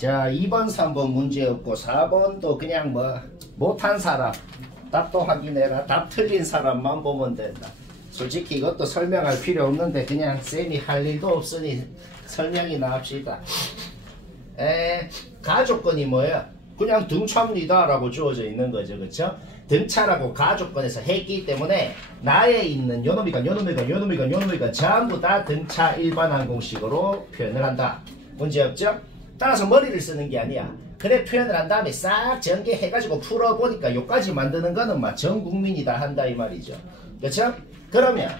자, 2번, 3번 문제 없고 4번도 그냥 뭐 못한 사람 답도 확인해라. 답 틀린 사람만 보면 된다. 솔직히 이것도 설명할 필요 없는데 그냥 쌤이 할 일도 없으니 설명이나 합시다. 가족권이 뭐야? 그냥 등차입니다 라고 주어져 있는 거죠. 그쵸? 등차라고 가족권에서 했기 때문에 나에 있는 요놈이가 전부 다 등차 일반항 공식으로 표현을 한다. 문제 없죠? 따라서 머리를 쓰는 게 아니야. 그래 표현을 한 다음에 싹 전개해가지고 풀어보니까 요까지 만드는 거는 막 전 국민이 다 한다 이 말이죠. 그렇죠? 그러면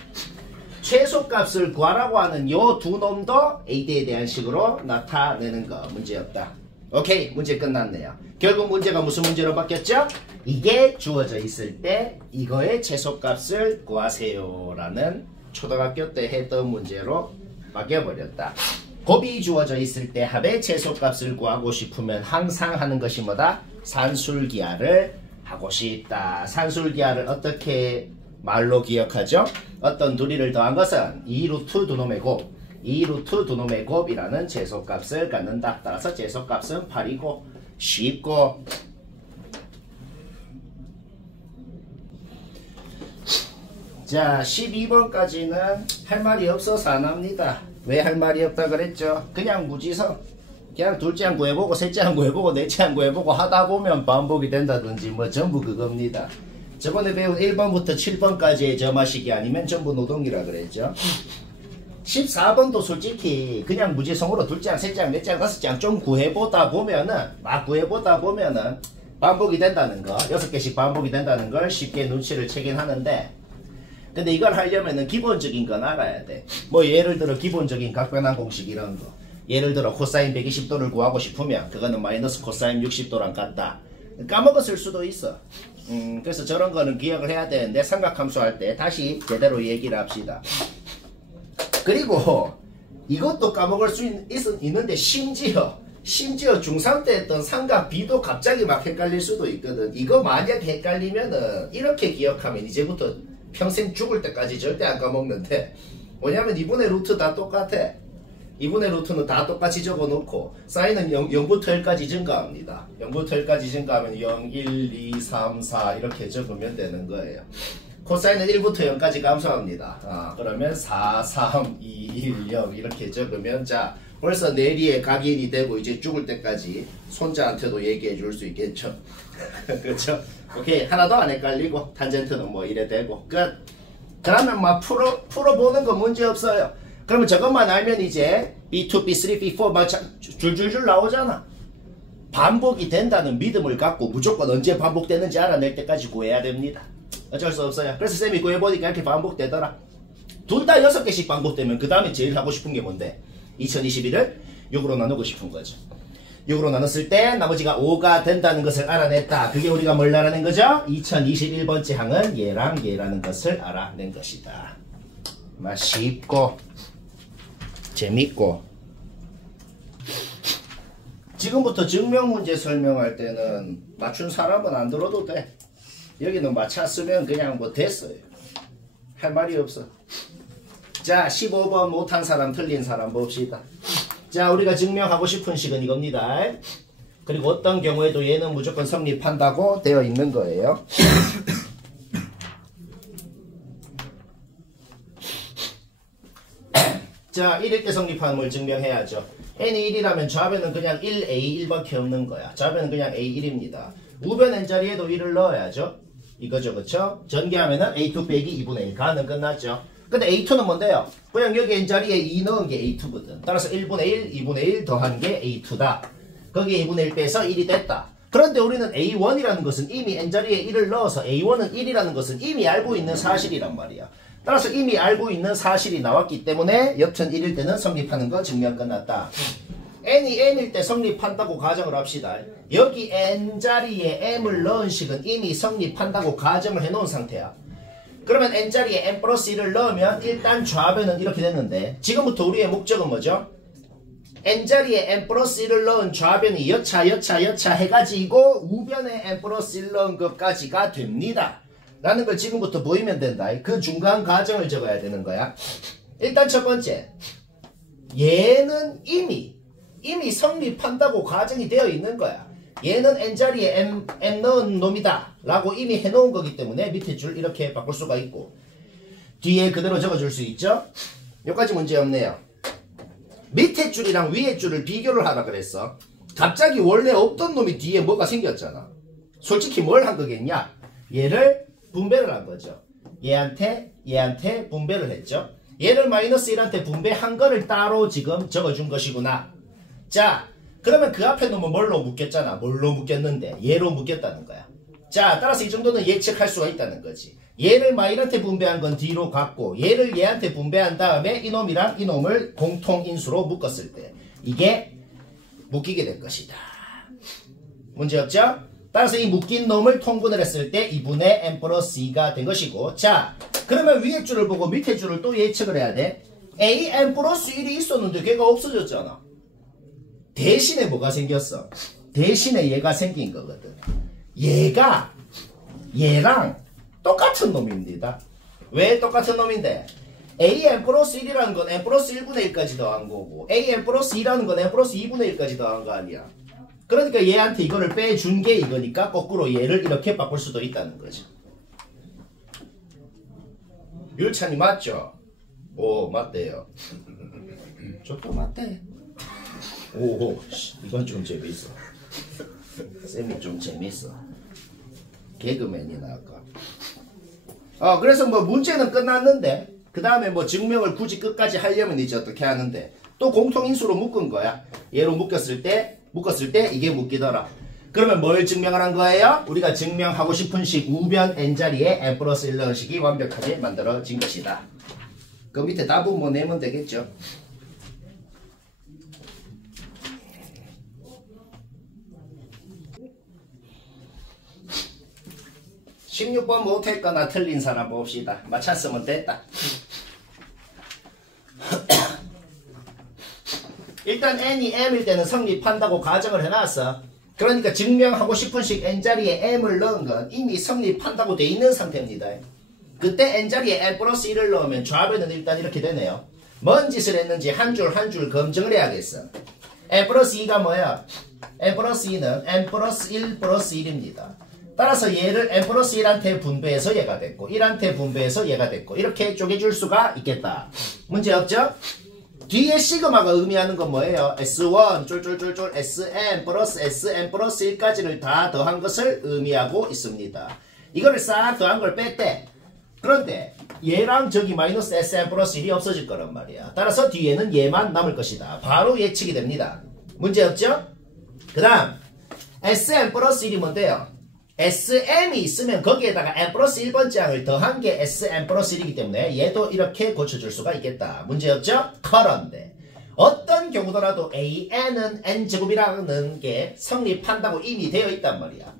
최소값을 구하라고 하는 요 두 놈도 AD에 대한 식으로 나타내는 거 문제 없다. 오케이, 문제 끝났네요. 결국 문제가 무슨 문제로 바뀌었죠? 이게 주어져 있을 때 이거의 최소값을 구하세요 라는 초등학교 때 했던 문제로 바뀌어버렸다. 곱이 주어져 있을 때 합의 최소값을 구하고 싶으면 항상 하는 것이 뭐다? 산술기하를 하고 싶다. 산술기하를 어떻게 말로 기억하죠? 어떤 둘이를 더한 것은 2루트 두 놈의 곱, 2루트 두 놈의 곱이라는 최소값을 갖는다. 따라서 최소값은 8이고 쉽고, 자 12번까지는 할 말이 없어서 안 합니다. 왜 할 말이 없다 그랬죠? 그냥 무지성. 그냥 둘째 한 구해보고 셋째 한 구해보고 넷째 한 구해보고 하다 보면 반복이 된다든지 뭐 전부 그겁니다. 저번에 배운 1번부터 7번까지의 점화식이 아니면 전부 노동이라 그랬죠. 14번도 솔직히 그냥 무지성으로 둘째 한 셋째 한 넷째 한 다섯째 한 좀 구해보다 보면은 막 구해보다 보면은 반복이 된다는 거, 6개씩 반복이 된다는 걸 쉽게 눈치를 채긴 하는데, 근데 이걸 하려면은 기본적인 건 알아야 돼. 뭐 예를 들어 기본적인 각변환 공식 이런 거. 예를 들어 코사인 120도를 구하고 싶으면 그거는 마이너스 코사인 60도랑 같다. 까먹었을 수도 있어. 그래서 저런 거는 기억을 해야 되는데 삼각함수 할 때 다시 제대로 얘기를 합시다. 그리고 이것도 까먹을 수 있는데 심지어 중3 때 했던 삼각 B도 갑자기 막 헷갈릴 수도 있거든. 이거 만약 헷갈리면은 이렇게 기억하면 이제부터 평생 죽을 때까지 절대 안 까먹는데, 뭐냐면 2분의 루트 다 똑같아. 2분의 루트는 다 똑같이 적어놓고 사인은 0부터 1까지 증가합니다. 0부터 1까지 증가하면 0, 1, 2, 3, 4 이렇게 적으면 되는 거예요. 코사인은 1부터 0까지 감소합니다. 그러면 4, 3, 2, 1, 0 이렇게 적으면 자 벌써 내리에 각인이 되고 이제 죽을 때까지 손자한테도 얘기해 줄 수 있겠죠. 그렇죠? 오케이, 하나도 안 헷갈리고 탄젠트는 뭐 이래 되고 끝. 그러면 막 풀어보는 거 문제 없어요. 그러면 저것만 알면 이제 B2, B3, B4 막 줄줄줄 나오잖아. 반복이 된다는 믿음을 갖고 무조건 언제 반복되는지 알아낼 때까지 구해야 됩니다. 어쩔 수 없어요. 그래서 쌤이 구해보니까 이렇게 반복되더라. 둘 다 6개씩 반복되면 그 다음에 제일 하고 싶은 게 뭔데? 2021을 6으로 나누고 싶은 거죠. 6으로 나눴을 때 나머지가 5가 된다는 것을 알아냈다. 그게 우리가 뭘 알아낸 거죠? 2021번째 항은 얘랑 얘라는 것을 알아낸 것이다. 쉽고 재밌고. 지금부터 증명문제 설명할 때는 맞춘 사람은 안 들어도 돼. 여기는 맞췄으면 그냥 뭐 됐어요. 할 말이 없어. 자 15번 못한 사람 틀린 사람 봅시다. 자 우리가 증명하고 싶은 식은 이겁니다. 그리고 어떤 경우에도 얘는 무조건 성립한다고 되어 있는 거예요. 자 1일 때 성립하는 걸 증명해야죠. n이 1이라면 좌변은 그냥 1a 1밖에 없는 거야. 좌변은 그냥 a1입니다. 우변 n자리에도 1을 넣어야죠. 이거죠, 그쵸? 전개하면은 a2 빼기 2분의 1 가는 끝났죠. 근데 a2는 뭔데요? 그냥 여기 n자리에 2 넣은 게 a2거든. 따라서 1분의 1, 2분의 1 더한 게 a2다. 거기에 2분의 1 빼서 1이 됐다. 그런데 우리는 a1이라는 것은 이미 n자리에 1을 넣어서 a1은 1이라는 것은 이미 알고 있는 사실이란 말이야. 따라서 이미 알고 있는 사실이 나왔기 때문에 여튼 1일 때는 성립하는 거 증명 끝났다. n이 n일 때 성립한다고 가정을 합시다. 여기 n자리에 m을 넣은 식은 이미 성립한다고 가정을 해놓은 상태야. 그러면 n자리에 n 플러스 1을 넣으면 일단 좌변은 이렇게 됐는데, 지금부터 우리의 목적은 뭐죠? n자리에 n 플러스 1을 넣은 좌변이 여차 해가지고 우변에 n 플러스 1 넣은 것까지가 됩니다. 라는 걸 지금부터 보이면 된다. 그 중간 과정을 적어야 되는 거야. 일단 첫 번째, 얘는 이미 이미 성립한다고 가정이 되어 있는 거야. 얘는 n자리에 m 넣은 놈이다 라고 이미 해놓은 거기 때문에 밑에 줄 이렇게 바꿀 수가 있고 뒤에 그대로 적어줄 수 있죠. 여기까지 문제 없네요. 밑에 줄이랑 위에 줄을 비교를 하라 그랬어. 갑자기 원래 없던 놈이 뒤에 뭐가 생겼잖아. 솔직히 뭘 한 거겠냐? 얘를 분배를 한 거죠. 얘한테 분배를 했죠. 얘를 마이너스 1한테 분배한 거를 따로 지금 적어준 것이구나. 자, 그러면 그 앞에 놈은 뭘로 묶였잖아. 뭘로 묶였는데 얘로 묶였다는 거야. 자, 따라서 이 정도는 예측할 수가 있다는 거지. 얘를 마이한테 분배한 건 뒤로 갔고 얘를 얘한테 분배한 다음에 이놈이랑 이놈을 공통인수로 묶었을 때 이게 묶이게 될 것이다. 문제없죠? 따라서 이 묶인 놈을 통분을 했을 때 2분의 n 플러스 2가 된 것이고 자, 그러면 위에 줄을 보고 밑에 줄을 또 예측을 해야 돼. a n 플러스 1이 있었는데 걔가 없어졌잖아. 대신에 뭐가 생겼어? 대신에 얘가 생긴 거거든. 얘가 얘랑 똑같은 놈입니다. 왜 똑같은 놈인데? a n 플러스 1이라는 건 n 플러스 1분의 1까지 더한 거고 a n 플러스 2라는 건 n 플러스 2분의 1까지 더한 거 아니야. 그러니까 얘한테 이거를 빼준 게 이거니까 거꾸로 얘를 이렇게 바꿀 수도 있다는 거죠. 율찬이 맞죠? 오, 맞대요. 저도 맞대. 오, 이건 좀 재밌어. 쌤이 좀 재밌어. 개그맨이나 아까. 그래서 뭐 문제는 끝났는데 그 다음에 뭐 증명을 굳이 끝까지 하려면 이제 어떻게 하는데 또 공통인수로 묶은 거야. 얘로 묶었을 때 이게 묶이더라. 그러면 뭘 증명을 한 거예요? 우리가 증명하고 싶은 식 우변 n자리에 n 플러스 1 넣은 식이 완벽하게 만들어진 것이다. 그 밑에 답은 뭐 내면 되겠죠. 16번 못했거나 틀린 사람 봅시다. 맞췄으면 됐다. 일단 n이 m일 때는 성립한다고 가정을 해놨어. 그러니까 증명하고 싶은 식 n자리에 m을 넣은 건 이미 성립한다고 돼 있는 상태입니다. 그때 n자리에 n 플러스 1을 넣으면 좌변은 일단 이렇게 되네요. 뭔 짓을 했는지 한 줄 한 줄 검증을 해야겠어. n 플러스 2가 뭐야? n 플러스 2는 n 플러스 1 플러스 1입니다. 따라서 얘를 n 플러스 1한테 분배해서 얘가 됐고 1한테 분배해서 얘가 됐고 이렇게 쪼개줄 수가 있겠다. 문제 없죠? 뒤에 시그마가 의미하는 건 뭐예요? S1 쫄쫄쫄쫄 Sn 플러스 Sn 플러스 1까지를 다 더한 것을 의미하고 있습니다. 이거를 싹 더한 걸 뺐대. 그런데 얘랑 저기 마이너스 Sn 플러스 1이 없어질 거란 말이야. 따라서 뒤에는 얘만 남을 것이다. 바로 예측이 됩니다. 문제 없죠? 그 다음 Sn 플러스 1이 뭔데요? SM이 있으면 거기에다가 n 플러스 1번째 항을 더한 게 Sn 플러스 1이기 때문에 얘도 이렇게 고쳐줄 수가 있겠다. 문제였죠? 그런데 어떤 경우더라도 AN은 N제곱이라는 게 성립한다고 이미 되어 있단 말이야.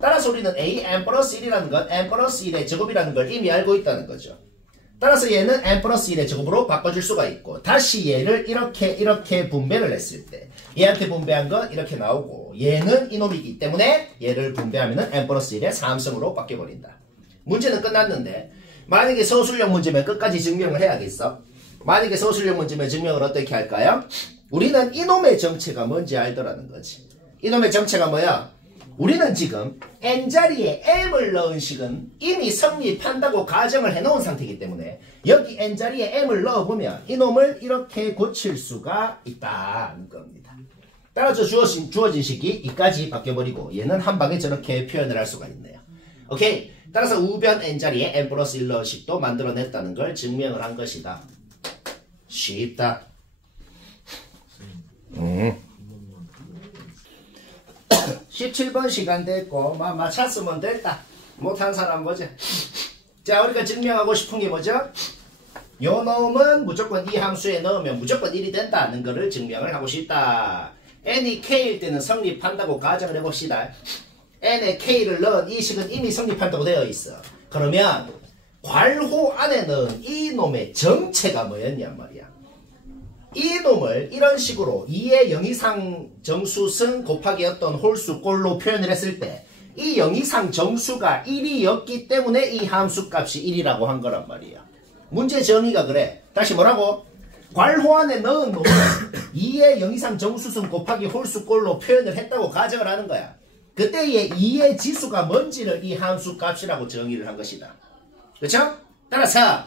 따라서 우리는 AN 플러스 1이라는 건 N 플러스 1의 제곱이라는 걸 이미 알고 있다는 거죠. 따라서 얘는 N 플러스 1의 제곱으로 바꿔줄 수가 있고 다시 얘를 이렇게 분배를 했을 때 얘한테 분배한 건 이렇게 나오고 얘는 이놈이기 때문에 얘를 분배하면 n 플러스 1의 3승으로 바뀌어버린다. 문제는 끝났는데 만약에 서술형 문제면 끝까지 증명을 해야겠어. 만약에 서술형 문제면 증명을 어떻게 할까요? 우리는 이놈의 정체가 뭔지 알더라는 거지. 이놈의 정체가 뭐야? 우리는 지금 n자리에 m을 넣은 식은 이미 성립한다고 가정을 해놓은 상태이기 때문에 여기 n자리에 m을 넣어보면 이놈을 이렇게 고칠 수가 있다는 겁니다. 따라서 주어진 식이 이까지 바뀌어버리고 얘는 한 방에 저렇게 표현을 할 수가 있네요. 오케이. 따라서 우변 n자리에 n 플러스 1 넣은 식도 만들어냈다는 걸 증명을 한 것이다. 쉽다. 17번 시간 됐고 맞췄으면 됐다. 못한 사람 보자. 자, 우리가 증명하고 싶은 게 뭐죠? 요 놈은 무조건 이 함수에 넣으면 무조건 1이 된다는 거를 증명을 하고 싶다. n이 k일 때는 성립한다고 가정을 해봅시다. n에 k를 넣은 이 식은 이미 성립한다고 되어 있어. 그러면 괄호 안에 넣은 이 놈의 정체가 뭐였냔 말이야. 이 놈을 이런 식으로 2의 0 이상 정수승 곱하기 어떤 홀수 꼴로 표현을 했을 때 이 0 이상 정수가 1이었기 때문에 이 함수 값이 1이라고 한 거란 말이야. 문제 정의가 그래. 다시 뭐라고? 괄호 안에 넣은 놈은 2의 2의 0 이상 정수승 곱하기 홀수꼴로 표현을 했다고 가정을 하는 거야. 그때의 2의 지수가 뭔지를 이 함수 값이라고 정의를 한 것이다. 그렇죠? 따라서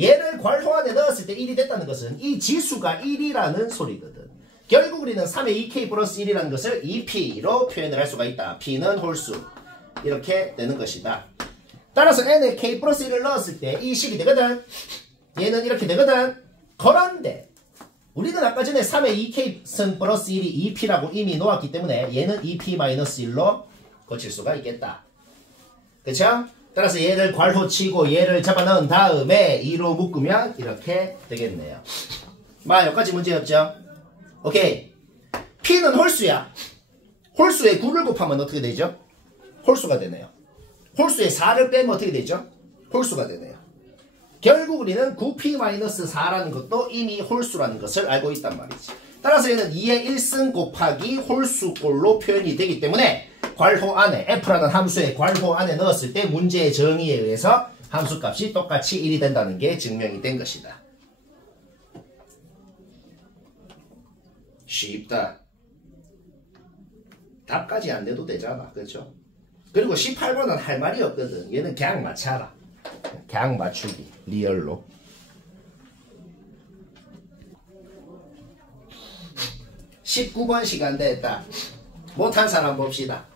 얘를 괄호 안에 넣었을 때 1이 됐다는 것은 이 지수가 1이라는 소리거든. 결국 우리는 3의 2k 플러스 1이라는 것을 2p로 표현을 할 수가 있다. p는 홀수. 이렇게 되는 것이다. 따라서 n에 k 플러스 1을 넣었을 때 이 식이 되거든. 얘는 이렇게 되거든. 그런데 우리는 아까 전에 3의 2k 승 플러스 1이 2p라고 이미 놓았기 때문에 얘는 2p-1로 고칠 수가 있겠다. 그쵸? 따라서 얘를 괄호 치고 얘를 잡아넣은 다음에 2로 묶으면 이렇게 되겠네요. 여기까지 문제 없죠? 오케이. p는 홀수야. 홀수에 9를 곱하면 어떻게 되죠? 홀수가 되네요. 홀수에 4를 빼면 어떻게 되죠? 홀수가 되네요. 결국 우리는 9p-4라는 것도 이미 홀수라는 것을 알고 있단 말이지. 따라서 얘는 2의 1승 곱하기 홀수꼴로 표현이 되기 때문에 괄호 안에 f라는 함수의 괄호 안에 넣었을 때 문제의 정의에 의해서 함수값이 똑같이 1이 된다는 게 증명이 된 것이다. 쉽다. 답까지 안 내도 되잖아. 그렇죠? 그리고 18번은 할 말이 없거든. 얘는 그냥 맞춰라. 그냥 맞추기. 리얼로. (19번) 시간 됐다. 못한 사람 봅시다.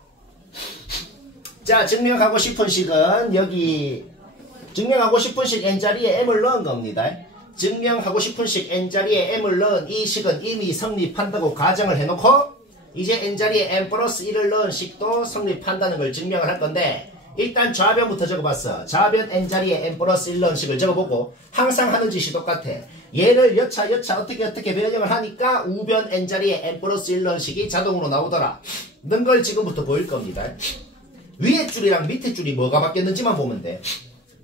자, 증명하고 싶은 식은 여기 증명하고 싶은 식 n자리에 m을 넣은 겁니다. 증명하고 싶은 식 n자리에 m을 넣은 이 식은 이미 성립한다고 가정을 해놓고 이제 n자리에 n 플러스 1을 넣은 식도 성립한다는 걸 증명을 할 건데 일단 좌변부터 적어봤어. 좌변 n자리에 n 플러스 1 넣은 식을 적어보고 항상 하는 짓이 똑같아. 얘를 여차 어떻게 변형을 하니까 우변 n자리에 n 플러스 1 넣은 식이 자동으로 나오더라. 는 걸 지금부터 보일 겁니다. 위에 줄이랑 밑에 줄이 뭐가 바뀌었는지만 보면 돼.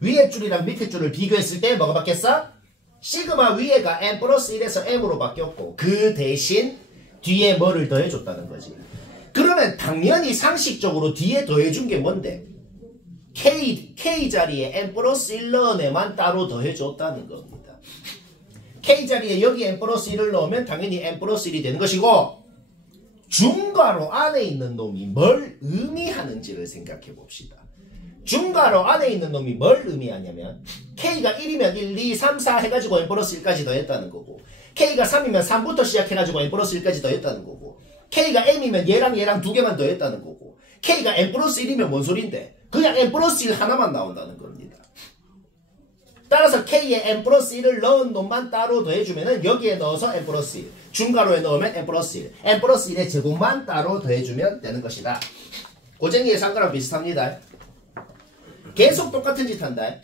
위에 줄이랑 밑에 줄을 비교했을 때 뭐가 바뀌었어? 시그마 위에가 n 플러스 1에서 m으로 바뀌었고 그 대신 뒤에 뭐를 더해줬다는 거지. 그러면 당연히 상식적으로 뒤에 더해준 게 뭔데? K 자리에 n 플러스 1 넣은 애만 따로 더해줬다는 겁니다. K 자리에 여기 n 플러스 1을 넣으면 당연히 n 플러스 1이 되는 것이고 중괄호 안에 있는 놈이 뭘 의미하는지를 생각해 봅시다. 중괄호 안에 있는 놈이 뭘 의미하냐면 K가 1이면 1, 2, 3, 4 해가지고 n 플러스 1까지 더했다는 거고 K가 3이면 3부터 시작해가지고 n 플러스 1까지 더했다는 거고 K가 m이면 얘랑 두 개만 더했다는 거고 K가 n 플러스 1이면 뭔 소린데? 그냥 n 플러스 1 하나만 나온다는 겁니다. 따라서 K에 n 플러스 1을 넣은 놈만 따로 더해주면은 여기에 넣어서 n 플러스 1 중괄호에 넣으면 n 플러스 1 n 플러스 1의 제곱만 따로 더해주면 되는 것이다. 고쟁이 예상과랑 비슷합니다. 계속 똑같은 짓 한다.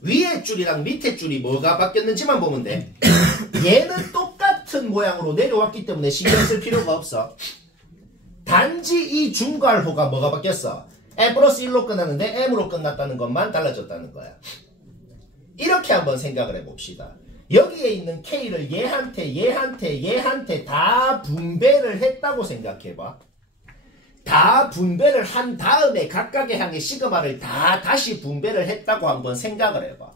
위에 줄이랑 밑에 줄이 뭐가 바뀌었는지만 보면 돼. 얘는 똑같은 모양으로 내려왔기 때문에 신경 쓸 필요가 없어. 단지 이 중괄호가 뭐가 바뀌었어? n 플러스 1로 끝났는데 m으로 끝났다는 것만 달라졌다는 거야. 이렇게 한번 생각을 해봅시다. 여기에 있는 K를 얘한테 다 분배를 했다고 생각해봐. 다 분배를 한 다음에 각각의 향의 시그마를 다 다시 분배를 했다고 한번 생각을 해봐.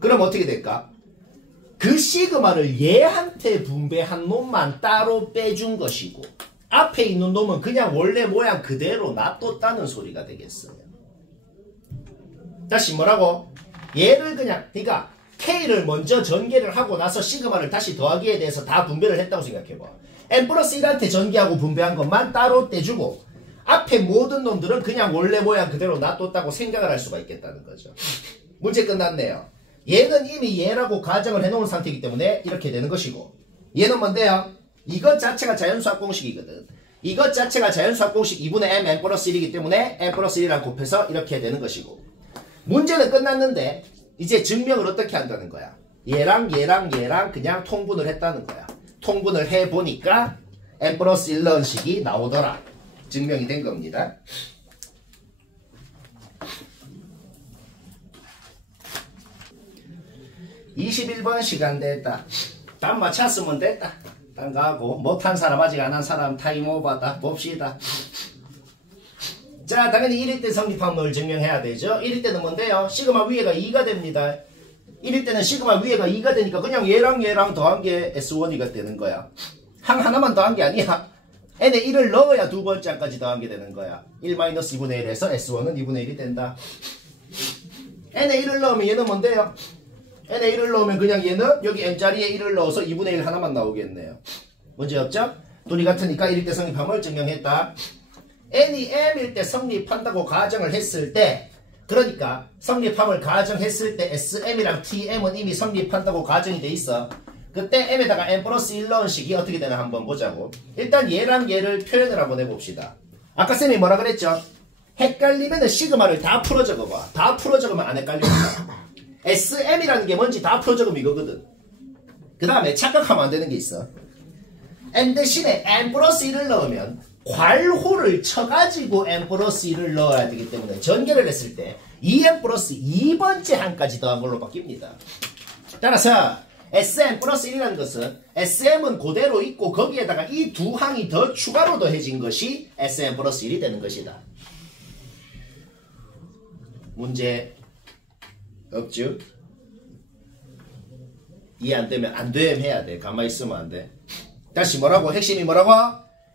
그럼 어떻게 될까? 그 시그마를 얘한테 분배한 놈만 따로 빼준 것이고 앞에 있는 놈은 그냥 원래 모양 그대로 놔뒀다는 소리가 되겠어요. 다시 뭐라고? 얘를 그러니까 K를 먼저 전개를 하고 나서 시그마를 다시 더하기에 대해서 다 분배를 했다고 생각해봐. n 플러스 1한테 전개하고 분배한 것만 따로 떼주고 앞에 모든 놈들은 그냥 원래 모양 그대로 놔뒀다고 생각을 할 수가 있겠다는 거죠. 문제 끝났네요. 얘는 이미 얘라고 가정을 해놓은 상태이기 때문에 이렇게 되는 것이고 얘는 뭔데요? 이것 자체가 자연수학 공식이거든. 이것 자체가 자연수학 공식 2분의 m n 플러스 1이기 때문에 n 플러스 1이랑 곱해서 이렇게 되는 것이고 문제는 끝났는데 이제 증명을 어떻게 한다는 거야? 얘랑 그냥 통분을 했다는 거야. 통분을 해보니까 n 플러스 1 넣은 식이 나오더라. 증명이 된 겁니다. (21번) 시간 됐다. 답 맞췄으면 됐다. 딴 거 하고 못한 사람 아직 안 한 사람 타임 오버다. 봅시다. 자, 당연히 1일 때 성립한 걸 증명해야 되죠. 1일 때는 뭔데요? 시그마 위에가 2가 됩니다. 1일 때는 시그마 위에가 2가 되니까 그냥 얘랑 더한 게 S1이가 되는 거야. 항 하나만 더한 게 아니야. n에 1을 넣어야 두 번째 항까지 더한 게 되는 거야. 1-2분의 1에서 S1은 2분의 1이 된다. n에 1을 넣으면 얘는 뭔데요? n에 1을 넣으면 그냥 얘는 여기 m자리에 1을 넣어서 2분의 1 하나만 나오겠네요. 문제 없죠? 둘이 같으니까 1일 때 성립함을 증명했다. n이 m일 때 성립한다고 가정을 했을 때, 그러니까 성립함을 가정했을 때 sm이랑 tm은 이미 성립한다고 가정이 돼 있어. 그때 m에다가 m 플러스 1 넣은 식이 어떻게 되나 한번 보자고. 일단 얘랑 얘를 표현을 한번 해봅시다. 아까 쌤이 뭐라 그랬죠? 헷갈리면은 시그마를 다 풀어 적어봐. 다 풀어 적으면 안 헷갈립니다. sm이라는 게 뭔지 다 풀어 적으면 이거거든. 그 다음에 착각하면 안 되는 게 있어. m 대신에 m 플러스 1을 넣으면 괄호를 쳐가지고 m 플러스 1을 넣어야 되기 때문에 전개를 했을 때 2m 플러스 2번째 항까지 더한 걸로 바뀝니다. 따라서 sm 플러스 1이라는 것은 sm은 그대로 있고 거기에다가 이 두 항이 더 추가로 더해진 것이 sm 플러스 1이 되는 것이다. 문제 없죠? 이해 안 되면 안 됨 해야 돼. 가만히 있으면 안 돼. 다시 뭐라고? 핵심이 뭐라고?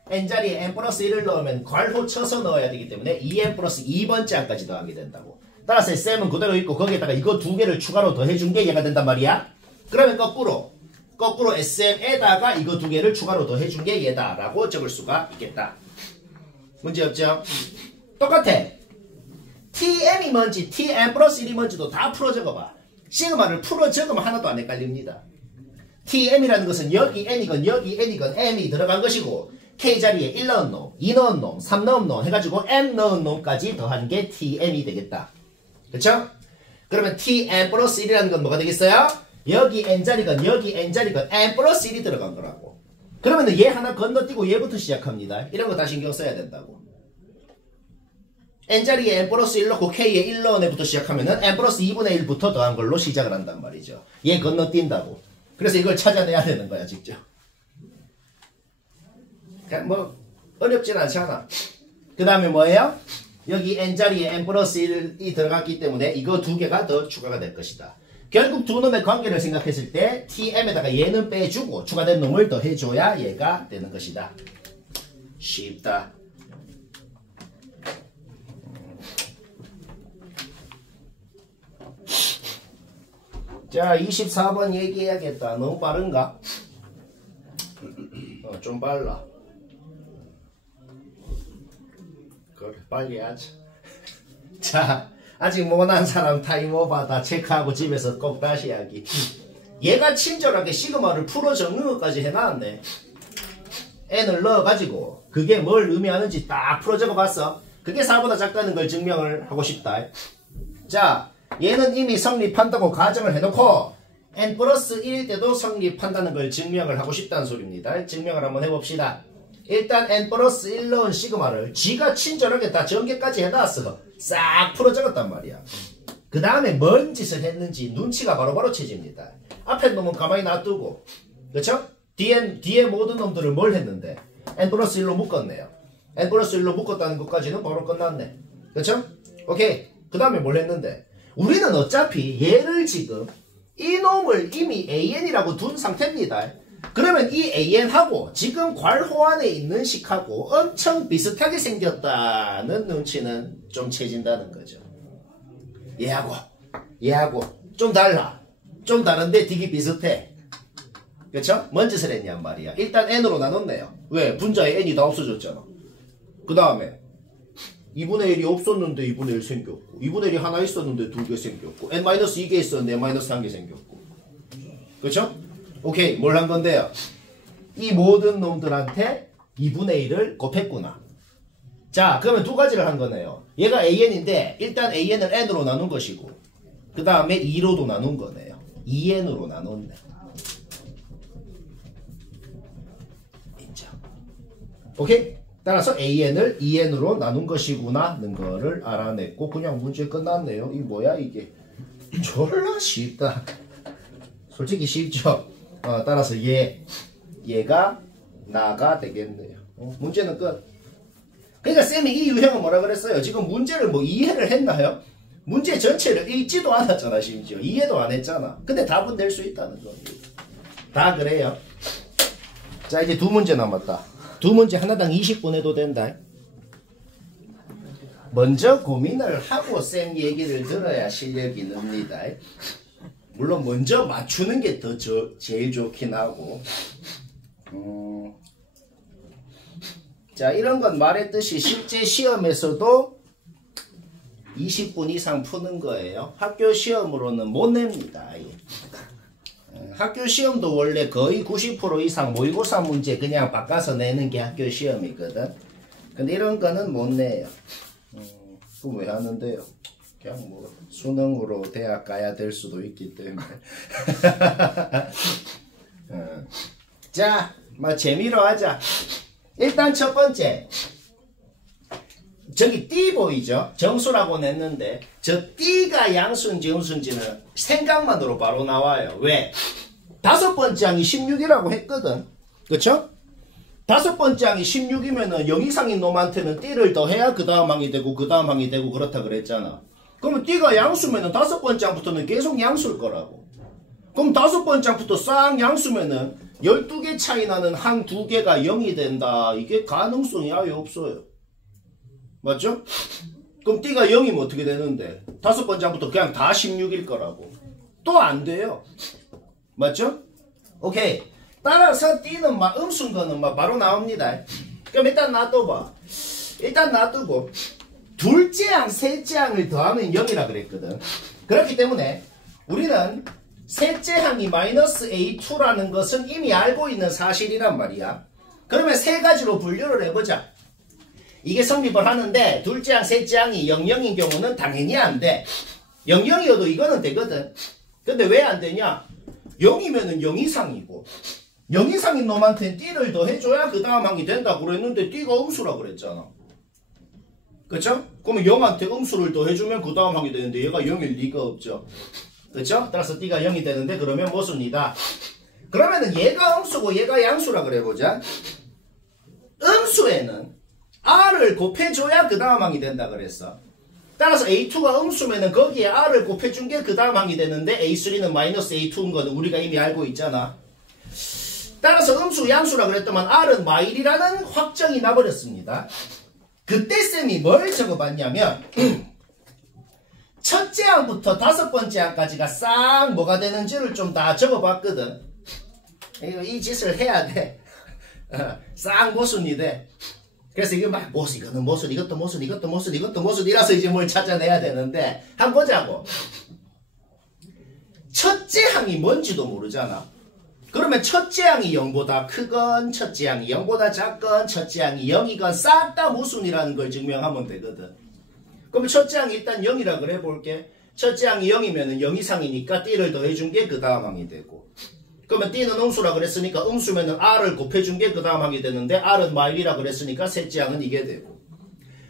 n자리에 m 플러스 1을 넣으면 괄호 쳐서 넣어야 되기 때문에 2m 플러스 2번째 항까지 더하게 된다고. 따라서 sm은 그대로 있고 거기에다가 이거 두 개를 추가로 더해준 게 얘가 된단 말이야. 그러면 거꾸로 sm에다가 이거 두 개를 추가로 더해준 게 얘다 라고 적을 수가 있겠다. 문제 없죠? 똑같아. tm이 뭔지 tm 플러스 1이 뭔지도 다 풀어 적어봐. 시그마를 풀어 적으면 하나도 안 헷갈립니다. tm이라는 것은 여기 n이건 여기 n이건 m이 들어간 것이고 k자리에 1 넣은 놈, 2 넣은 놈, 3 넣은 놈 해가지고 m 넣은 놈까지 더하는 게 tm이 되겠다. 그렇죠? 그러면 tm 플러스 1이라는 건 뭐가 되겠어요? 여기 n자리건 여기 n자리건 m 플러스 1이 들어간 거라고. 그러면 얘 하나 건너뛰고 얘부터 시작합니다. 이런 거 다 신경 써야 된다고. n자리에 m 플러스 1 넣고 k에 1 넣은 애부터 시작하면은 m 플러스 2분의 1부터 더한 걸로 시작을 한단 말이죠. 얘 건너뛴다고. 그래서 이걸 찾아내야 되는 거야 직접. 그냥 뭐 어렵진 않잖아. 그 다음에 뭐예요? 여기 n자리에 m 플러스 1이 들어갔기 때문에 이거 두 개가 더 추가가 될 것이다. 결국 두 놈의 관계를 생각했을 때 tm에다가 얘는 빼주고 추가된 놈을 더 해줘야 얘가 되는 것이다. 쉽다. 자, 24번 얘기해야겠다. 너무 빠른가? 좀 빨라. 그래, 빨리 하자. 자, 아직 못한 사람 타임오버 다 체크하고 집에서 꼭 다시 하기. 얘가 친절하게 시그마를 풀어 적는 것까지 해놨네. n을 넣어가지고 그게 뭘 의미하는지 딱 풀어 적어봤어. 그게 4보다 작다는 걸 증명을 하고 싶다. 자, 얘는 이미 성립한다고 가정을 해놓고 n 플러스 1일 때도 성립한다는 걸 증명을 하고 싶다는 소리입니다. 증명을 한번 해봅시다. 일단 n 플러스 1 넣은 시그마를 쥐가 친절하게 다 전개까지 해놨어. 싹 풀어 적었단 말이야. 그 다음에 뭔 짓을 했는지 눈치가 바로바로 채집니다. 앞에 놈은 가만히 놔두고, 그쵸? 뒤에 모든 놈들을 뭘 했는데 n 플러스 1로 묶었네요. n 플러스 1로 묶었다는 것까지는 바로 끝났네. 그쵸? 오케이. 그 다음에 뭘 했는데 우리는 어차피 얘를 지금 이 놈을 이미 an이라고 둔 상태입니다. 그러면 이 an하고 지금 괄호 안에 있는 식하고 엄청 비슷하게 생겼다는 눈치는 좀 채진다는 거죠. 얘하고 좀 달라. 좀 다른데 되게 비슷해. 그쵸? 뭔 짓을 했냔 말이야. 일단 n으로 나눴네요. 왜? 분자에 n이 다 없어졌잖아. 그 다음에 2분의 1이 없었는데 2분의 1 생겼고 2분의 1이 하나 있었는데 2개 생겼고 n-2개 있었는데 n-1개 생겼고. 그쵸? 오케이. 뭘 한 건데요? 이 모든 놈들한테 2분의 1을 곱했구나. 자, 그러면 두 가지를 한 거네요. 얘가 an인데 일단 an을 n으로 나눈 것이고 그 다음에 2로도 나눈 거네요. 2n으로 나눴네. 인정. 오케이? 따라서 an을 2n으로 나눈 것이구나는 거를 알아냈고 그냥 문제 끝났네요. 이 뭐야 이게. 졸라 쉽다. 솔직히 쉽죠? 따라서 얘가 나가 되겠네요. 문제는 끝. 그러니까 쌤이 이 유형은 뭐라 그랬어요? 지금 문제를 뭐 이해를 했나요? 문제 전체를 읽지도 않았잖아. 심지어 이해도 안 했잖아. 근데 답은 낼 수 있다는 겁니다. 다 그래요. 자, 이제 두 문제 남았다. 두 문제 하나당 20분 해도 된다. 먼저 고민을 하고 쌤 얘기를 들어야 실력이 늡니다. 물론 먼저 맞추는 게 더 제일 좋긴 하고. 자, 이런 건 말했듯이 실제 시험에서도 20분 이상 푸는 거예요. 학교 시험으로는 못 냅니다. 학교 시험도 원래 거의 90% 이상 모의고사 문제 그냥 바꿔서 내는 게 학교 시험이거든. 근데 이런 거는 못 내요. 그럼 왜 하는데요? 그냥 뭐 수능으로 대학 가야 될 수도 있기 때문에. 자, 뭐 재미로 하자. 일단 첫 번째, 저기 띠 보이죠? 정수라고 냈는데 저 띠가 양수인지 음수인지는 생각만으로 바로 나와요. 왜? 다섯 번째 항이 16이라고 했거든. 그쵸? 다섯 번째 항이 16이면은 0 이상인 놈한테는 띠를 더해야 그 다음 항이 되고 그 다음 항이 되고 그렇다 그랬잖아. 그러면 띠가 양수면은 다섯 번째 항부터는 계속 양수일 거라고. 그럼 다섯 번째 항부터 싹 양수면은 12개 차이 나는 항 2개가 0이 된다. 이게 가능성이 아예 없어요. 맞죠? 그럼 띠가 0이면 어떻게 되는데? 다섯 번째 항부터 그냥 다 16일 거라고. 또 안 돼요. 맞죠? 오케이. 따라서 띠는 막 음수인 거는 막 바로 나옵니다. 그럼 일단 놔둬봐. 일단 놔두고 둘째 항, 셋째 항을 더하면 0이라 그랬거든. 그렇기 때문에 우리는 셋째 항이 마이너스 A2라는 것은 이미 알고 있는 사실이란 말이야. 그러면 세 가지로 분류를 해보자. 이게 성립을 하는데 둘째 항, 셋째 항이 00인 경우는 당연히 안 돼. 00이어도 이거는 되거든. 근데 왜 안 되냐? 0이면은 0 이상이고 0 이상인 놈한테는 띠를 더해줘야 그 다음 항이 된다고 그랬는데 띠가 음수라 그랬잖아. 그쵸? 그러면 0한테 음수를 더해주면 그 다음 항이 되는데 얘가 0일 리가 없죠. 그쵸? 따라서 띠가 0이 되는데 그러면 모순이다. 그러면은 얘가 음수고 얘가 양수라 그래보자. 음수에는 R을 곱해줘야 그 다음 항이 된다 그랬어. 따라서 A2가 음수면은 거기에 R을 곱해준 게 그 다음 항이 되는데 A3는 마이너스 A2인 거는 우리가 이미 알고 있잖아. 따라서 음수 양수라 그랬더만 R은 마일이라는 확정이 나버렸습니다. 그때 쌤이 뭘 적어봤냐면 첫째 항부터 다섯 번째 항까지가 싹 뭐가 되는지를 좀 다 적어봤거든. 이 짓을 해야 돼. 싹 모순이 돼. 그래서 이게 막 모순, 이거는 모순, 이것도 모순, 이것도 모순, 이것도 모순이라서 이제 뭘 찾아내야 되는데 한번 보자고. 첫째 항이 뭔지도 모르잖아. 그러면 첫째 항이 0보다 크건 첫째 항이 0보다 작건 첫째 항이 0이건 싹 다 모순이라는 걸 증명하면 되거든. 그러면 첫째 항이 일단 0이라 그래 볼게. 첫째 항이 0이면 0 이상이니까 띠를 더해준 게 그 다음 항이 되고, 그러면 띠는 음수라 그랬으니까 음수면은 R을 곱해준 게 그 다음 항이 되는데 R은 마일이라 그랬으니까 셋째 항은 이게 되고,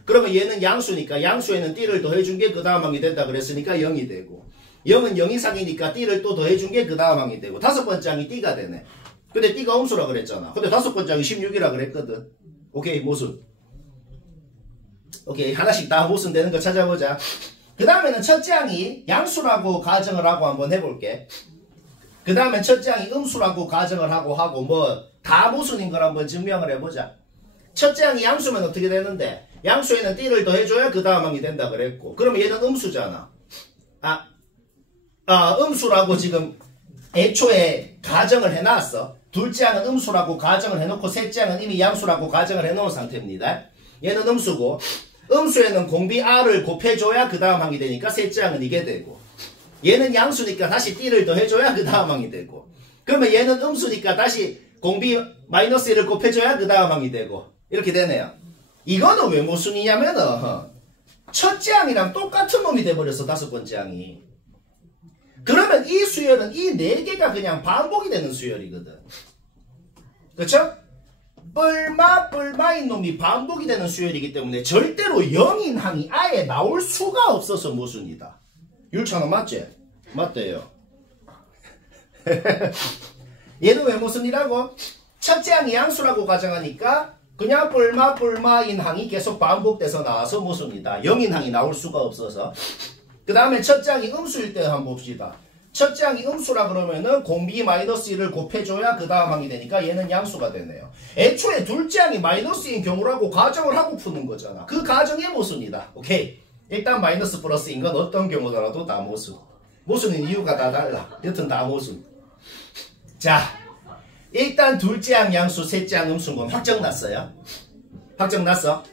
그러면 얘는 양수니까 양수에는 띠를 더해준 게 그 다음 항이 된다 그랬으니까 0이 되고, 0은 0 이상이니까 띠를 또 더해준 게 그 다음 항이 되고, 다섯 번째 항이 띠가 되네. 근데 띠가 음수라 그랬잖아. 근데 다섯 번째 항이 16이라 그랬거든. 오케이, 모순. 오케이, 하나씩 다 모순 되는 거 찾아보자. 그 다음에는 첫째 항이 양수라고 가정을 하고 한번 해볼게. 그 다음에 첫째 항이 음수라고 가정을 하고 뭐 다 모순인 걸 한번 증명을 해보자. 첫째 항이 양수면 어떻게 되는데, 양수에는 띠를 더해줘야 그 다음 항이 된다 그랬고, 그러면 얘는 음수잖아. 음수라고 지금 애초에 가정을 해놨어. 둘째 항은 음수라고 가정을 해놓고 셋째 항은 이미 양수라고 가정을 해놓은 상태입니다. 얘는 음수고, 음수에는 공비 R을 곱해줘야 그 다음 항이 되니까 셋째 항은 이게 되고, 얘는 양수니까 다시 띠를 더해줘야 그 다음 항이 되고, 그러면 얘는 음수니까 다시 공비 마이너스 1을 곱해줘야 그 다음 항이 되고, 이렇게 되네요. 이거는 왜 모순이냐면은 첫째 항이랑 똑같은 놈이 돼버렸어. 다섯 번째 항이. 그러면 이 수열은 이 네 개가 그냥 반복이 되는 수열이거든. 그쵸? 뿔마인 놈이 반복이 되는 수열이기 때문에 절대로 0인 항이 아예 나올 수가 없어서 모순이다. 율찬아 맞지? 맞대요. 얘는 왜 모순이라고? 첫째 항이 양수라고 가정하니까 그냥 뿔마인 항이 계속 반복돼서 나와서 모순이다. 0인 항이 나올 수가 없어서. 그 다음에 첫째 항이 음수일 때 한번 봅시다. 첫째 항이 음수라 그러면은 공비 마이너스 1을 곱해줘야 그 다음 항이 되니까 얘는 양수가 되네요. 애초에 둘째 항이 마이너스인 경우라고 가정을 하고 푸는 거잖아. 그 가정의 모순이다. 오케이. 일단 마이너스 플러스인 건 어떤 경우더라도 다 모순. 모순인 이유가 다 달라. 여튼 다 모순. 자, 일단 둘째 항 양수, 셋째 항 음수인 건 확정났어요. 확정났어?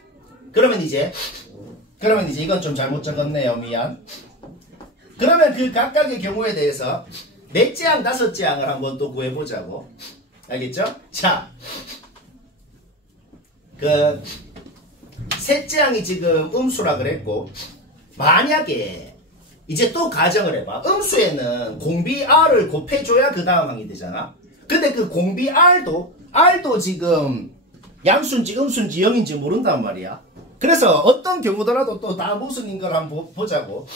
그러면 이제 이건 좀 잘못 적었네요. 미안. 그러면 그 각각의 경우에 대해서 넷째 항, 다섯째 항을 한번 또 구해보자고. 알겠죠? 자, 그 셋째 항이 지금 음수라 그랬고, 만약에 이제 또 가정을 해봐. 음수에는 공비 R을 곱해줘야 그 다음 항이 되잖아. 근데 그 공비 R도 지금 양수인지 음수인지 0인지 모른단 말이야. 그래서 어떤 경우더라도 또 다 모순인 걸 한번 보자고.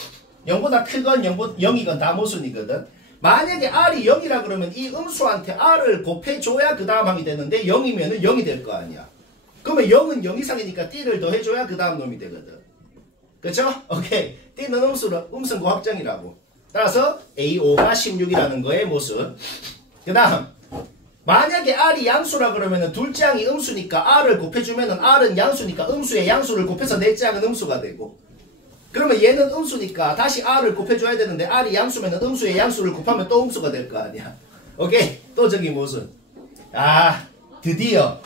0보다 크건 0이건 다 모순이거든. 만약에 R이 0이라 그러면 이 음수한테 R을 곱해줘야 그 다음 항이 되는데 0이면은 0이 될 거 아니야. 그러면 0은 0 이상이니까 D를 더해줘야 그 다음 놈이 되거든. 그쵸? 오케이. D는 음수고 확정이라고. 따라서 A5가 16이라는 거의 모순. 그 다음 만약에 R이 양수라 그러면은 둘째 항이 음수니까 R을 곱해주면은 R은 양수니까 음수에 양수를 곱해서 넷째 항은 음수가 되고, 그러면 얘는 음수니까 다시 R을 곱해줘야 되는데 R이 양수면은 음수에 양수를 곱하면 또 음수가 될 거 아니야. 오케이? 또 저기 모순. 아, 드디어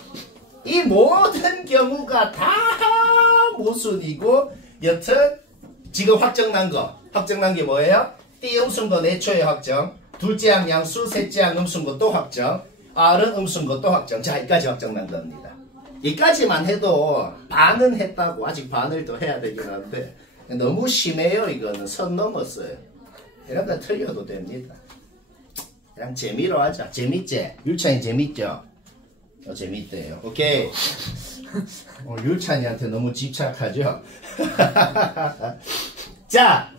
이 모든 경우가 다 모순이고, 여튼 지금 확정난 게 뭐예요? D 음수인 건 애초에 확정, 둘째 항 양수, 셋째 항 음수인 것도 확정, R은 음수인 것도 확정. 자, 여기까지 확정난 겁니다. 여기까지만 해도 반은 했다고. 아직 반을 더 해야 되긴 한데 너무 심해요. 이거는 선 넘었어요. 이런 거 틀려도 됩니다. 그냥 재미로 하자. 재밌지? 율찬이 재밌죠? 재밌대요. 오케이. 율찬이한테 너무 집착하죠? 자,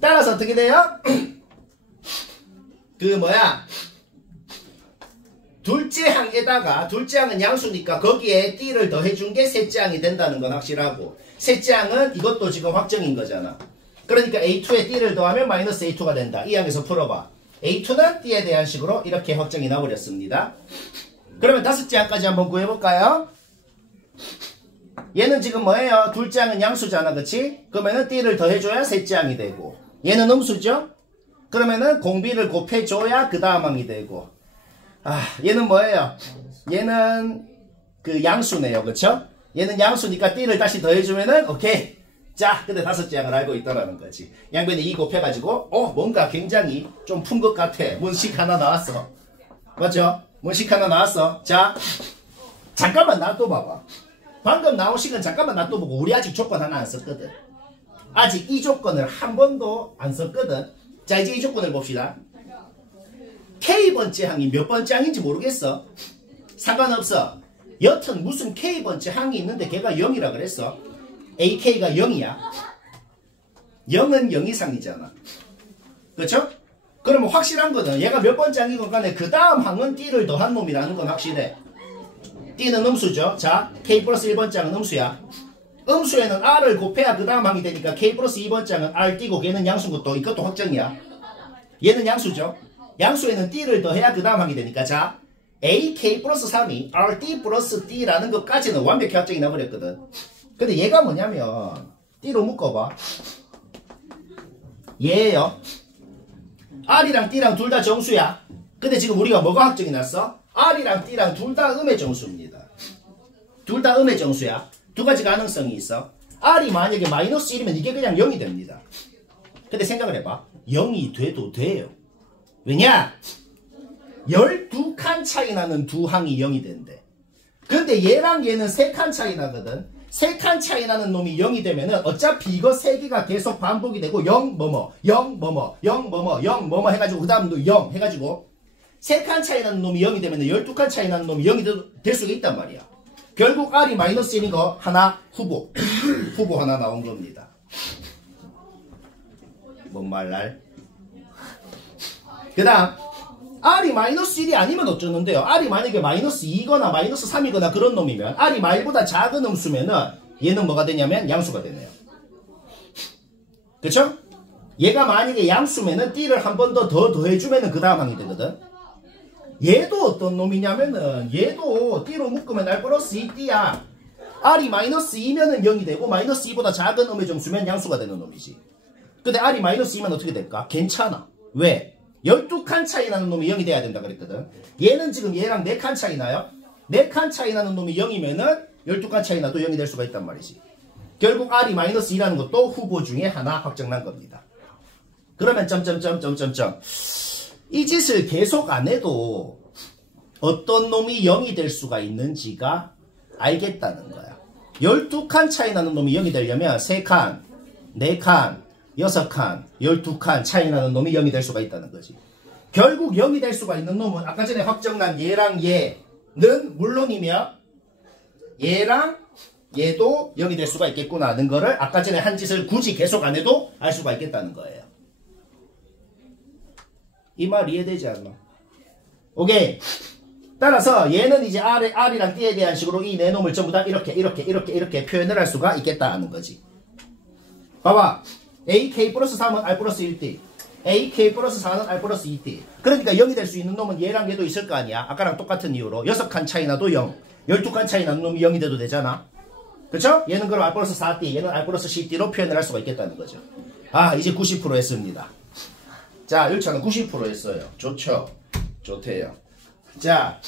따라서 어떻게 돼요? 둘째 항에다가, 둘째 항은 양수니까 거기에 D를 더해준 게 셋째 항이 된다는 건 확실하고, 셋째 항은 이것도 지금 확정인 거잖아. 그러니까 A2에 D를 더하면 마이너스 A2가 된다. 이 항에서 풀어봐. A2는 D에 대한 식으로 이렇게 확정이 나버렸습니다. 그러면 다섯째 항까지 한번 구해볼까요? 얘는 지금 뭐예요? 둘째 항은 양수잖아, 그치? 그러면은 D를 더해줘야 셋째 항이 되고, 얘는 음수죠? 그러면은 공비를 곱해줘야 그 다음 항이 되고, 얘는 뭐예요? 얘는 그 양수네요, 그쵸? 얘는 양수니까 D를 다시 더해주면은 오케이. 자, 근데 다섯째 항을 알고 있다라는 거지. 양변에 2 곱해가지고 뭔가 굉장히 좀 푼 것 같아. 문식 하나 나왔어. 맞죠? 문식 하나 나왔어. 자, 잠깐만 놔둬봐봐. 방금 나온 식은 잠깐만 놔둬보고, 우리 아직 조건 하나 안 썼거든. 아직 이 조건을 한 번도 안 썼거든. 자, 이제 이 조건을 봅시다. K번째 항이 몇 번째 항인지 모르겠어. 상관없어. 여튼 무슨 K번째 항이 있는데 걔가 0이라 그랬어. AK가 0이야. 0은 0 이상이잖아. 그쵸? 그러면 확실한 거는 얘가 몇 번째 항이건 간에 그 다음 항은 D를 더한 놈이라는 건 확실해. D는 음수죠. 자, K 플러스 1번째 항은 음수야. 음수에는 R을 곱해야 그 다음 항이 되니까 K 플러스 2번째 항은 R D고, 걔는 양수인 것도, 이것도 확정이야. 얘는 양수죠. 양수에는 D를 더해야 그 다음 항이 되니까, 자, AK 플러스 3이 RD 플러스 D라는 것까지는 완벽히 확정이 나버렸거든. 근데 얘가 뭐냐면, D로 묶어봐. 얘예요. R이랑 D랑 둘 다 정수야. 근데 지금 우리가 뭐가 확정이 났어? R이랑 D랑 둘 다 음의 정수입니다. 둘 다 음의 정수야. 두 가지 가능성이 있어. R이 만약에 마이너스 1이면 이게 그냥 0이 됩니다. 근데 생각을 해봐. 0이 돼도 돼요. 왜냐? 12칸 차이 나는 두 항이 0이 된대. 근데 얘랑 얘는 3칸 차이 나거든. 3칸 차이 나는 놈이 0이 되면은 어차피 이거 3개가 계속 반복이 되고 0 뭐뭐 0 뭐뭐 0 뭐뭐 0 뭐뭐 해가지고 그 다음도 0 해가지고 3칸 차이 나는 놈이 0이 되면은 12칸 차이 나는 놈이 0이 될 수가 있단 말이야. 결국 R이 마이너스 1인 거 하나 후보 하나 나온 겁니다. 뭔 말날? 그 다음 R이 마이너스 1이 아니면 어쩌는데요? R이 만약에 마이너스 2거나 마이너스 3이거나 그런 놈이면, R이 말보다 작은 음수면은 얘는 뭐가 되냐면 양수가 되네요. 그쵸? 얘가 만약에 양수면은 D를 한 번 더 더해주면은 그 다음 항이 되거든. 얘도 어떤 놈이냐면은 얘도 D로 묶으면 R 플러스 2D야. R이 마이너스 2면은 0이 되고 마이너스 2보다 작은 음의 정수면 양수가 되는 놈이지. 근데 R이 마이너스 2면 어떻게 될까? 괜찮아. 왜? 12칸 차이 나는 놈이 0이 돼야 된다 그랬거든. 얘는 지금 얘랑 4칸 차이 나요? 4칸 차이 나는 놈이 0이면은 12칸 차이 나도 0이 될 수가 있단 말이지. 결국 R이 마이너스 2라는 것도 후보 중에 하나 확정난 겁니다. 그러면 점점점 이 짓을 계속 안 해도 어떤 놈이 0이 될 수가 있는지가 알겠다는 거야. 12칸 차이 나는 놈이 0이 되려면 3칸, 4칸, 6칸, 12칸 차이 나는 놈이 0이 될 수가 있다는 거지. 결국 0이 될 수가 있는 놈은 아까 전에 확정난 얘랑 얘는 물론이며 얘랑 얘도 0이 될 수가 있겠구나 하는 거를 아까 전에 한 짓을 굳이 계속 안 해도 알 수가 있겠다는 거예요. 이 말 이해되지 않나? 오케이. 따라서 얘는 이제 R이랑 D에 대한 식으로 이 네 놈을 전부 다 이렇게 표현을 할 수가 있겠다 하는 거지. 봐봐. AK 플러스 3은 R 플러스 1D. AK 플러스 4는 R 플러스 2D. 그러니까 0이 될 수 있는 놈은 얘랑 얘도 있을 거 아니야. 아까랑 똑같은 이유로. 6칸 차이 나도 0. 12칸 차이 나는 놈이 0이 돼도 되잖아. 그쵸? 얘는 그럼 R 플러스 4D, 얘는 R 플러스 10D로 표현을 할 수가 있겠다는 거죠. 아, 이제 90% 했습니다. 자, 1차는 90% 했어요. 좋죠? 좋대요. 자,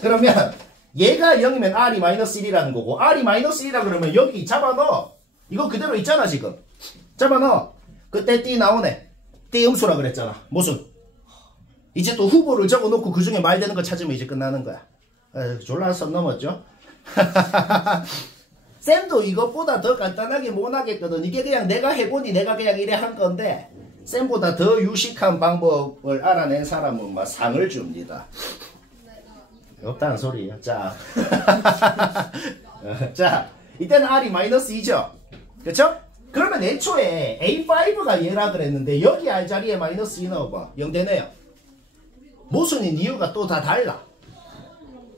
그러면 얘가 0이면 R이 마이너스 1이라는 거고, R이 마이너스 1이라 그러면 여기 잡아넣어. 이거 그대로 있잖아, 지금. 잡아넣어. 그때 D 나오네. D 음수라 그랬잖아. 무슨? 이제 또 후보를 적어놓고 그 중에 말되는 거 찾으면 이제 끝나는 거야. 졸라 선 넘었죠? 쌤도 이것보다 더 간단하게 못 하겠거든. 이게 그냥 내가 해보니 내가 그냥 이래 한 건데, 쌤보다 더 유식한 방법을 알아낸 사람은 막 상을 줍니다. 없다는 소리예요. 자, 자, 이때는 R이 마이너스 2죠. 그쵸? 그러면 애초에 A5가 얘라 그랬는데 여기 R 자리에 마이너스 2 넣어봐. 0 되네요. 모순인 이유가 또 다 달라.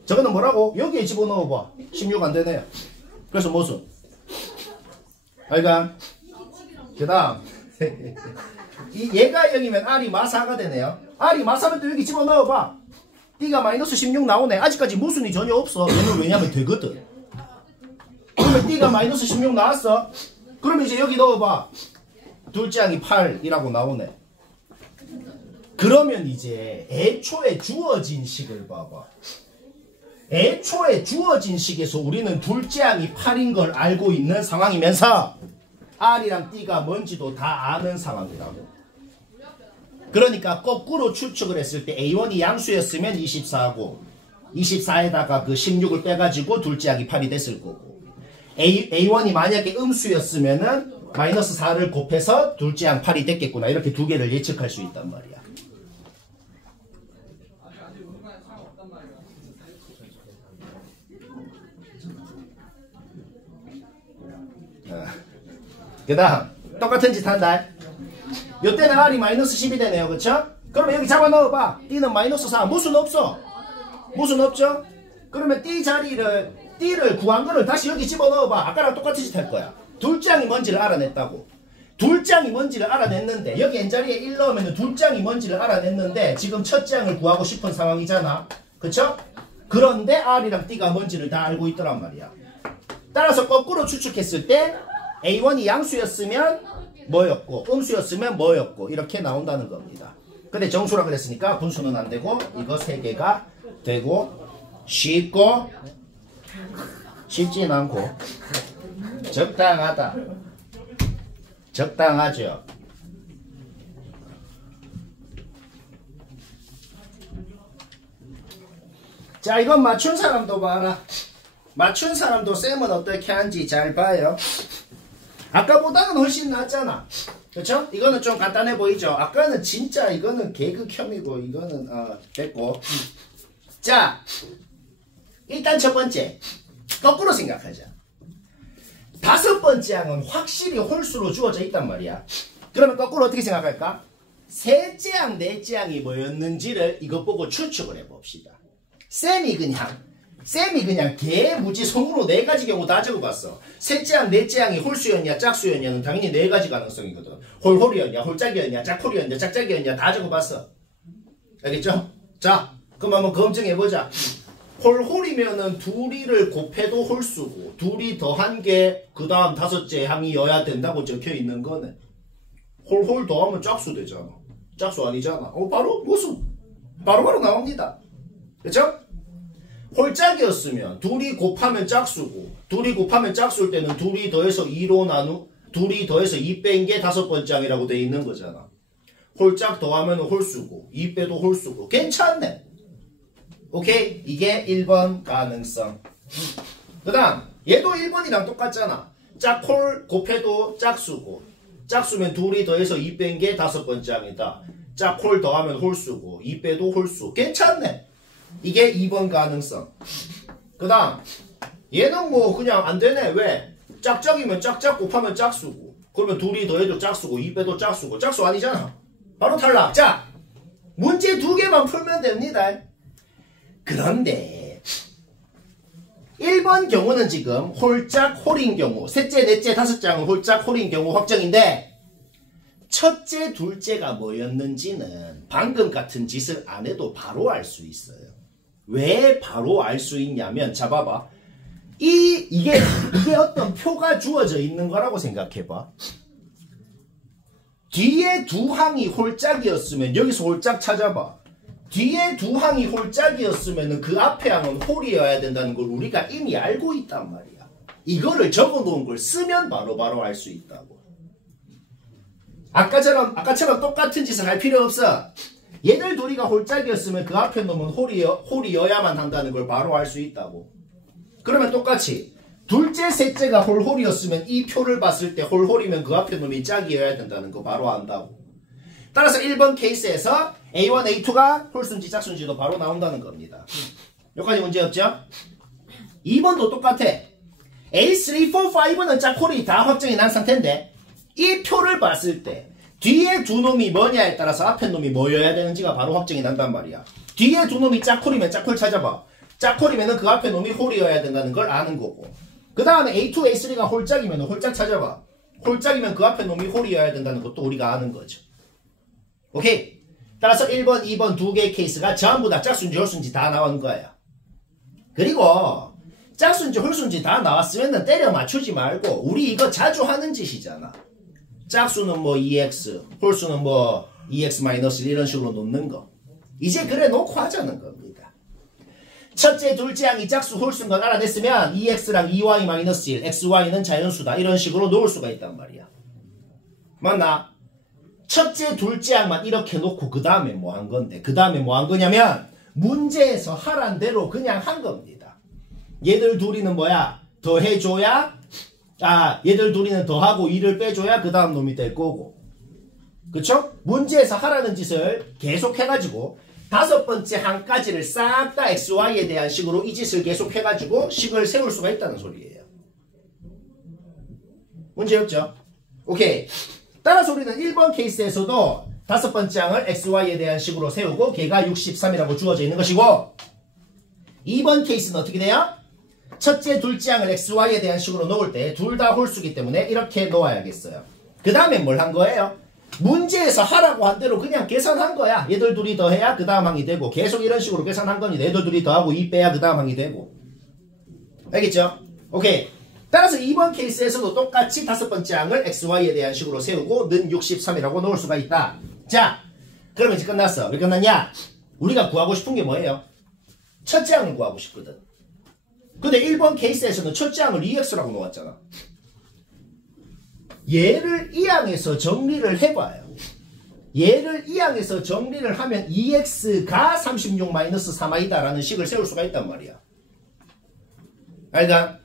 저거는 뭐라고? 여기에 집어넣어봐. 16 안 되네요. 그래서 모순. 그러니까 그 다음 얘가 0이면 R이 마사가 되네요. R이 마사면 또 여기 집어넣어봐. D가 마이너스 16 나오네. 아직까지 모순이 전혀 없어. 얘는 왜냐면 되거든. 그러면 D가 마이너스 16 나왔어. 그러면 이제 여기 넣어봐. 둘째 항이 8이라고 나오네. 그러면 이제 애초에 주어진 식을 봐봐. 애초에 주어진 식에서 우리는 둘째 항이 8인 걸 알고 있는 상황이면서 R이랑 D가 뭔지도 다 아는 상황이라고. 그러니까 거꾸로 추측을 했을 때 A1이 양수였으면 24고 24에다가 그 16을 빼가지고 둘째 항이 8이 됐을 거고 A1이 만약에 음수였으면은 마이너스 4를 곱해서 둘째 항 8이 됐겠구나. 이렇게 두 개를 예측할 수 있단 말이야. 그 다음 똑같은 짓 한다. 요때는 R이 마이너스 10이 되네요. 그쵸? 그러면 여기 잡아 넣어봐. D는 마이너스 4. 무슨 없어? 무슨 없죠? 그러면 D 자리를 D를 구한 거를 다시 여기 집어넣어봐. 아까랑 똑같은 짓 할 거야. 둘째 항이 뭔지를 알아냈다고. 둘째 항이 뭔지를 알아냈는데 여기 N자리에 1 넣으면 둘째 항이 뭔지를 알아냈는데 지금 첫째 항을 구하고 싶은 상황이잖아. 그쵸? 그런데 R이랑 D가 뭔지를 다 알고 있더란 말이야. 따라서 거꾸로 추측했을 때 A1이 양수였으면 뭐였고 음수였으면 뭐였고 이렇게 나온다는 겁니다. 근데 정수라 그랬으니까 분수는 안 되고 이거 3개가 되고 쉽고 쉽진 않고 적당하다. 적당하죠. 자, 이건 맞춘 사람도 봐라. 맞춘 사람도 쌤은 어떻게 하는지 잘 봐요. 아까보다는 훨씬 낫잖아. 그쵸? 이거는 좀 간단해 보이죠? 아까는 진짜 이거는 개그혐이고 이거는 됐고. 자, 일단 첫 번째 거꾸로 생각하자. 5번째 항은 확실히 홀수로 주어져 있단 말이야. 그러면 거꾸로 어떻게 생각할까? 셋째 항, 넷째 항이 뭐였는지를 이것 보고 추측을 해봅시다. 쌤이 그냥 쌤이 그냥 개무지성으로 4가지 경우 다 적어봤어. 셋째 항, 넷째 항이 홀수였냐 짝수였냐는 당연히 4가지 가능성이거든. 홀홀이었냐 홀짝이었냐 짝홀이었냐 짝짝이었냐 다 적어봤어. 알겠죠? 자, 그럼 한번 검증해보자. 홀홀이면은 둘이를 곱해도 홀수고 둘이 더한 게 그 다음 5째 항이어야 된다고 적혀있는 거네. 홀홀 더하면 짝수 되잖아. 짝수 아니잖아. 바로 무슨 바로바로 나옵니다. 그쵸? 홀짝이었으면 둘이 곱하면 짝수고 둘이 곱하면 짝수일 때는 둘이 더해서 2로 둘이 더해서 2 뺀 게 5번째 항이라고 돼 있는 거잖아. 홀짝 더하면 홀수고 2 빼도 홀수고 괜찮네. 오케이? 이게 1번 가능성. 그 다음 얘도 1번이랑 똑같잖아. 짝홀 곱해도 짝수고 짝수면 둘이 더해서 2 뺀 게 5번째 항이다. 짝홀 더하면 홀수고 2 빼도 홀수. 괜찮네. 이게 2번 가능성. 그 다음 얘는 뭐 그냥 안되네. 왜? 짝짝이면 짝짝 곱하면 짝수고 그러면 둘이 더해도 짝수고 2 빼도 짝수고 짝수 아니잖아. 바로 탈락. 자, 문제 2개만 풀면 됩니다. 그런데 1번 경우는 지금 홀짝 홀인 경우 셋째 넷째 5째 항은 홀짝 홀인 경우 확정인데 첫째 둘째가 뭐였는지는 방금 같은 짓을 안 해도 바로 알 수 있어요. 왜 바로 알 수 있냐면 자 봐봐. 이게 어떤 표가 주어져 있는 거라고 생각해봐. 뒤에 두 항이 홀짝이었으면 여기서 홀짝 찾아봐. 뒤에 두 항이 홀짝이었으면 그 앞에 항은 홀이어야 된다는 걸 우리가 이미 알고 있단 말이야. 이거를 적어놓은 걸 쓰면 바로바로 알 수 있다고. 아까처럼 똑같은 짓을 할 필요 없어. 얘들 둘이가 홀짝이었으면 그 앞에 놈은 홀이어야만 한다는 걸 바로 알 수 있다고. 그러면 똑같이 둘째 셋째가 홀홀이었으면 이 표를 봤을 때 홀홀이면 그 앞에 놈이 짝이어야 된다는 거 바로 안다고. 따라서 1번 케이스에서 A1, A2가 홀수인지 짝수인지도 바로 나온다는 겁니다. 여기까지 문제 없죠? 2번도 똑같아. A3, 4, 5는 짝홀이 다 확정이 난 상태인데 이 표를 봤을 때 뒤에 두 놈이 뭐냐에 따라서 앞에 놈이 뭐여야 되는지가 바로 확정이 난단 말이야. 뒤에 두 놈이 짝홀이면 짝홀 찾아봐. 짝홀이면 그 앞에 놈이 홀이어야 된다는 걸 아는 거고. 그 다음에 A2, A3가 홀짝이면 홀짝 찾아봐. 홀짝이면 그 앞에 놈이 홀이어야 된다는 것도 우리가 아는 거죠. 오케이? 따라서 1번, 2번 두 개의 케이스가 전부 다 짝수인지 홀수인지 다 나온 거예요. 그리고 짝수인지 홀수인지 다 나왔으면 때려 맞추지 말고 우리 이거 자주 하는 짓이잖아. 짝수는 뭐 2x, 홀수는 뭐 2x-1 이런 식으로 놓는 거. 이제 그래 놓고 하자는 겁니다. 첫째, 둘째 항이 짝수, 홀수인 걸 알아냈으면 2x랑 2y-1, xy는 자연수다. 이런 식으로 놓을 수가 있단 말이야. 맞나? 첫째, 둘째 항만 이렇게 놓고 그 다음에 뭐 한 건데 그 다음에 뭐 한 거냐면 문제에서 하란 대로 그냥 한 겁니다. 얘들 둘이는 뭐야? 더해줘야 얘들 둘이는 더하고 2를 빼줘야 그 다음 놈이 될 거고. 그쵸? 문제에서 하라는 짓을 계속 해가지고 5번째 항까지를 싹 다 XY에 대한 식으로 이 짓을 계속 해가지고 식을 세울 수가 있다는 소리예요. 문제 없죠? 오케이. 따라서 우리는 1번 케이스에서도 5번째 항을 XY에 대한 식으로 세우고 걔가 63이라고 주어져 있는 것이고 2번 케이스는 어떻게 돼요? 첫째, 둘째 항을 XY에 대한 식으로 놓을 때 둘 다 홀수기 때문에 이렇게 놓아야겠어요. 그 다음에 뭘 한 거예요? 문제에서 하라고 한 대로 그냥 계산한 거야. 얘들 둘이 더해야 그 다음 항이 되고 계속 이런 식으로 계산한 거니 얘들 둘이 더하고 2 빼야 그 다음 항이 되고. 알겠죠? 오케이. 따라서 2번 케이스에서도 똑같이 5번째 항을 XY에 대한 식으로 세우고 는 63이라고 놓을 수가 있다. 자, 그러면 이제 끝났어. 왜 끝났냐? 우리가 구하고 싶은 게 뭐예요? 첫째 항을 구하고 싶거든. 근데 1번 케이스에서는 첫째 항을 2x라고 놓았잖아. 얘를 이 항에서 정리를 해봐요. 얘를 이 항에서 정리를 하면 2x가 36-3i다 라는 식을 세울 수가 있단 말이야. 알까?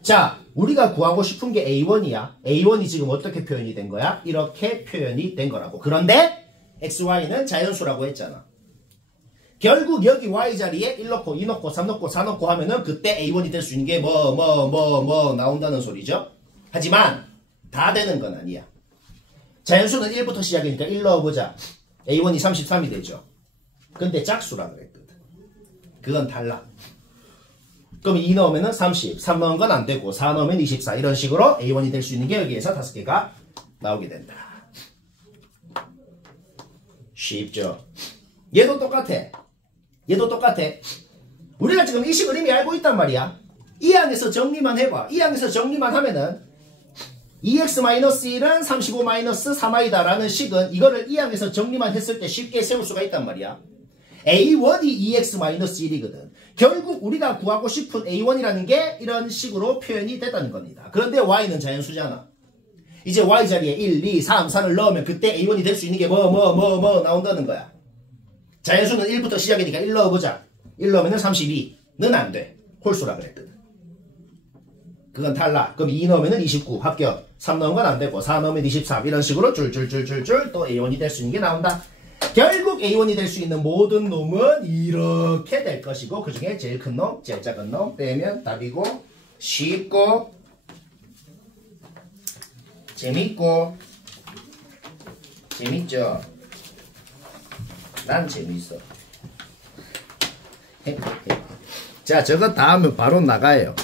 자, 우리가 구하고 싶은 게 A1이야. A1이 지금 어떻게 표현이 된 거야? 이렇게 표현이 된 거라고. 그런데 XY는 자연수라고 했잖아. 결국 여기 Y자리에 1 넣고 2 넣고 3 넣고 4 넣고 하면은 그때 A1이 될 수 있는 게 뭐 나온다는 소리죠. 하지만 다 되는 건 아니야. 자연수는 1부터 시작이니까 1 넣어보자. A1이 33이 되죠. 근데 짝수라 그랬거든. 그건 달라. 그럼 2 넣으면 30, 3 넣은 건 안 되고 4 넣으면 24 이런 식으로 A1이 될 수 있는 게 여기에서 5개가 나오게 된다. 쉽죠? 얘도 똑같아. 얘도 똑같아. 우리가 지금 이 식을 이미 알고 있단 말이야. 이 항에서 정리만 해봐. 이 항에서 정리만 하면은 2x-1은 35-3i다 라는 식은 이거를 이 항에서 정리만 했을 때 쉽게 세울 수가 있단 말이야. A1이 2x-1이거든. 결국 우리가 구하고 싶은 A1이라는 게 이런 식으로 표현이 됐다는 겁니다. 그런데 Y는 자연수잖아. 이제 Y 자리에 1, 2, 3, 4를 넣으면 그때 A1이 될 수 있는 게 뭐 나온다는 거야. 자연수는 1부터 시작이니까 1 넣어보자. 1 넣으면 32는 안 돼. 홀수라 그랬거든. 그건 탈락. 그럼 2 넣으면 29 합격. 3 넣은 건 안 되고 4 넣으면 23 이런 식으로 줄줄줄줄줄 또 A1이 될 수 있는 게 나온다. 결국 A1이 될 수 있는 모든 놈은 이렇게 될 것이고 그 중에 제일 큰 놈, 제일 작은 놈 빼면 답이고 쉽고 재밌고 재밌죠? 난 재밌어. 자, 저거 다 하면 바로 나가요.